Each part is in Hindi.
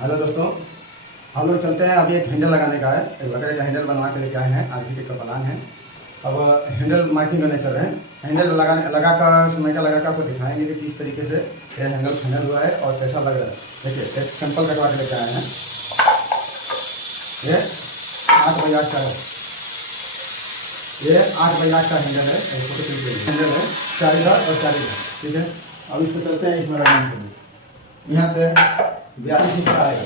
हेलो दोस्तों, हम लोग चलते हैं। अभी एक हैंडल लगाने का है, एक लकड़ी का हैंडल बनवा के लेके आए हैं। आज का प्लान है। अब हैंडल मार्किंग करने चल रहे हैं। हैंडल लगा कर समय का लगा कर आपको दिखाएंगे कि किस तरीके से ये हैंडल फाइनल हुआ है और कैसा लग रहा है। देखिए, एक सैंपल कटवा के लेके आए हैं। ये 8 बाई 8 का है। ये 8 बाई 8 का हैंडल है। हैंडल है 4 और 4। ठीक है, अब इसको चलते हैं इसमें लगाने के लिए। यहाँ से 42 इंच का आएगा।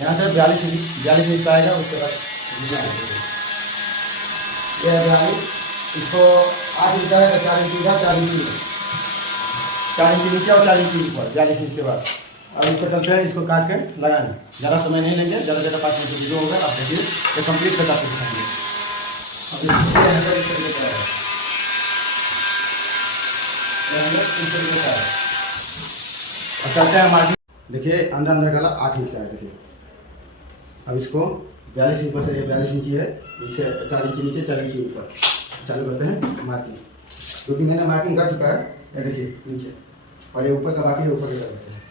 यहाँ से 42 इंच का आएगा। उसके बाद ये 42, इसको 8 इंच आएगा, 4 इंच इधर, 4 इंच नीचे और 4 इंच ऊपर। 42 इंच के बाद अब इसको चलते हैं, इसको काट के लगाने। ज़्यादा समय नहीं लेंगे, ज़्यादा 5 मिनट वीडियो होगा। आप देखिए, ये कंप्लीट करके आपको दिखाएंगे। अब चलते हैं मार्किंग। देखिए, अंदर गला 8 इंच का है। देखिए, अब इसको 42 इंच पर से, 42 इंची है, इससे 4 इंच नीचे, 4 इंच ऊपर चालू करते हैं मार्किंग। क्योंकि मैंने मार्किंग कर चुका है। ये देखिए नीचे, और ये ऊपर का बाकी है, ऊपर के करते हैं।